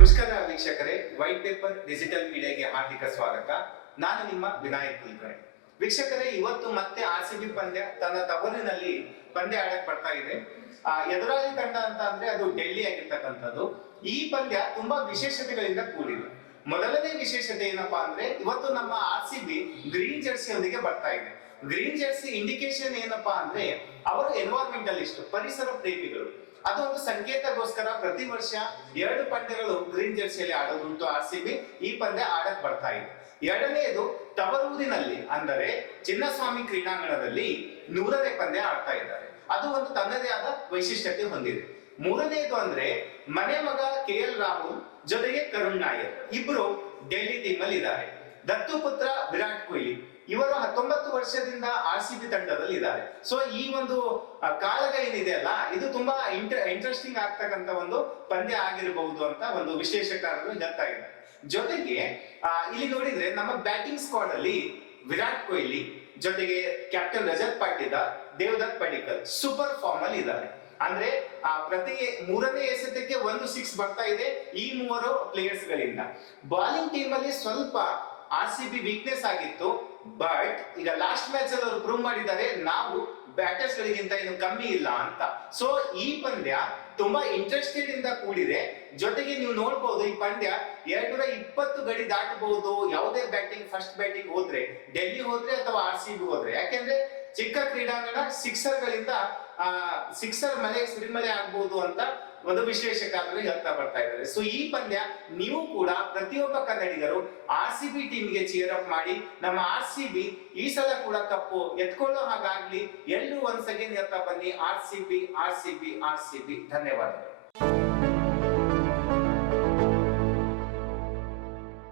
ನಮಸ್ಕಾರ ವೀಕ್ಷಕರೇ, white paper digital ಮೀಡಿಯಾಗೆ ಹಾರ್ದಿಕ ಸ್ವಾಗತ. ನಾನು ನಿಮ್ಮ ವಿನಾಯಕ್ ಕುಲಕರ್ಣಿ. ವೀಕ್ಷಕರೇ, ಇವತ್ತು ಮತ್ತೆ ಆರ್ಸಿಬಿ ಪಂದ್ಯ ತನ್ನ ತವರಿನಲ್ಲಿ ಪಂದ್ಯ ಆಡಕ್ ಬರ್ತಾ ಇದೆ. ಎದುರಾಳಿ ತಂಡ ಅಂತ ಅಂದ್ರೆ ಅದು ಡೆಲ್ಲಿ ಆಗಿರ್ತಕ್ಕಂಥದ್ದು. ಈ ಪಂದ್ಯ ತುಂಬಾ ವಿಶೇಷತೆಗಳಿಂದ ಕೂಡಿದೆ. ಮೊದಲನೇ ವಿಶೇಷತೆ ಏನಪ್ಪಾ ಅಂದ್ರೆ, ಇವತ್ತು ನಮ್ಮ ಆರ್ಸಿಬಿ ಗ್ರೀನ್ ಜರ್ಸಿಯೊಂದಿಗೆ ಬರ್ತಾ ಇದೆ. ಗ್ರೀನ್ ಜರ್ಸಿ ಇಂಡಿಕೇಶನ್ ಏನಪ್ಪಾ ಅಂದ್ರೆ, ಅವರು ಎನ್ವೈರನ್ಮೆಂಟಲಿಸ್ಟ್, ಪರಿಸರ ಪ್ರೇಮಿಗಳು. ಅದು ಒಂದು ಸಂಕೇತಗೋಸ್ಕರ ಪ್ರತಿ ವರ್ಷ 2 ಪಂದ್ಯಗಳು ಗ್ರೀನ್ ಜರ್ಸಿಯಲ್ಲಿ ಆಡೋದುಂಟು ಆರ್ಸಿಬಿ. ಈ ಪಂದ್ಯ ಆಡಕ್ ಬರ್ತಾ ಇದೆ. ಎರಡನೆಯದು, ತವರೂರಿನಲ್ಲಿ ಅಂದರೆ ಚಿನ್ನಸ್ವಾಮಿ ಕ್ರೀಡಾಂಗಣದಲ್ಲಿ 100ನೇ ಪಂದ್ಯ ಆಡ್ತಾ ಇದ್ದಾರೆ. ಅದು ಒಂದು ತನ್ನದೇ ಆದ ವೈಶಿಷ್ಟ್ಯತೆ ಹೊಂದಿದೆ. ಮೂರನೆಯದು ಅಂದ್ರೆ, ಮನೆ ಮಗ KL ರಾಹುಲ್ ಜೊತೆಗೆ ಕರುಣ್ ನಾಯರ್ ಇಬ್ರು ಡೆಲ್ಲಿ ಟೀಮ್ ಅಲ್ಲಿ ಇದ್ದಾರೆ. ದತ್ತು ಪುತ್ರ ವಿರಾಟ್ ಕೊಹ್ಲಿ ಇವರು 19 ವರ್ಷದಿಂದ ಆರ್ಸಿಬಿ ತಂಡದಲ್ಲಿ ಇದ್ದಾರೆ. ಸೊ ಈ ಒಂದು ಕಾಳಗ ಏನಿದೆ ಅಲ್ಲ, ಇದು ತುಂಬಾ ಇಂಟ್ರೆಸ್ಟಿಂಗ್ ಆಗ್ತಕ್ಕಂತ ಒಂದು ಪಂದ್ಯ ಆಗಿರಬಹುದು ಅಂತ ಒಂದು ವಿಶ್ಲೇಷಕರು ಹೇಳ್ತಾ ಇದ್ದಾರೆ. ಜೊತೆಗೆ ಇಲ್ಲಿ ನೋಡಿದ್ರೆ ನಮ್ಮ ಬ್ಯಾಟಿಂಗ್ ಸ್ಕ್ವಾಡ್ ಅಲ್ಲಿ ವಿರಾಟ್ ಕೊಹ್ಲಿ ಜೊತೆಗೆ captain Rajat Patidar, Devdutt Padikkal super form ಅಲ್ಲಿ ಇದ್ದಾರೆ. ಅಂದ್ರೆ ಪ್ರತಿ 3ನೇ ಎಸೆತಕ್ಕೆ 1 6 ಬರ್ತಾ ಇದೆ ಈ 3 ಪ್ಲೇಯರ್ಸ್ ಗಳಿಂದ. ಬಾಲಿಂಗ್ ಟೀಮ್ ಅಲ್ಲಿ ಸ್ವಲ್ಪ ಆರ್ಸಿಬಿ ವೀಕ್ನೆಸ್ ಆಗಿತ್ತು. ಬಟ್ ಈಗ ಲಾಸ್ಟ್ ಮ್ಯಾಚ್ ಅಲ್ಲಿ ಅವರು ಪ್ರೂವ್ ಮಾಡಿದ್ದಾರೆ, ನಾವು ಬ್ಯಾಟರ್ಸ್ ಗಳಿಗಿಂತ ಇನ್ನು ಕಮ್ಮಿ ಇಲ್ಲ ಅಂತ. ಸೊ ಈ ಪಂದ್ಯ ತುಂಬಾ ಇಂಟ್ರೆಸ್ಟೆಡ್ ಇಂದ ಕೂಡಿದೆ. ಜೊತೆಗೆ ನೀವು ನೋಡ್ಬಹುದು, ಈ ಪಂದ್ಯ 220 ಗಡಿ ದಾಟಬಹುದು. ಯಾವುದೇ ಬ್ಯಾಟಿಂಗ್ ಫಸ್ಟ್ ಬ್ಯಾಟಿಂಗ್ ಹೋದ್ರೆ, ಡೆಲ್ಲಿ ಹೋದ್ರೆ ಅಥವಾ ಆರ್ಸಿಬಿ ಹೋದ್ರೆ. ಯಾಕೆಂದ್ರೆ ಚಿಕ್ಕ ಕ್ರೀಡಾಂಗಣ, ಸಿಕ್ಸರ್ ಮಳೆ ಸುರಿಮಳೆ ಆಗ್ಬಹುದು ಅಂತ ಒಂದು ವಿಶ್ಲೇಷಕರು ಹೇಳ್ತಾ ಬರ್ತಾ ಇದ್ದಾರೆ. ಸೊ ಈ ಪಂದ್ಯ ನೀವು ಕೂಡ ಪ್ರತಿಯೊಬ್ಬ ಕನ್ನಡಿಗರು ಆರ್ಸಿಬಿ ಟೀಮ್ಗೆ ಚೀರ್ ಅಪ್ ಮಾಡಿ, ನಮ್ಮ ಆರ್ಸಿಬಿ ಈ ಸಲ ಕೂಡ ಕಪ್ಪು ಎತ್ಕೊಳ್ಳೋ ಹಾಗಾಗ್ಲಿ. ಎಲ್ಲರೂ ಒಂದ್ ಸೆಕೆಂಡ್ ಹೇಳ್ತಾ ಬನ್ನಿ, ಆರ್ಸಿಬಿ ಆರ್ಸಿಬಿ ಆರ್ಸಿಬಿ. ಧನ್ಯವಾದಗಳು.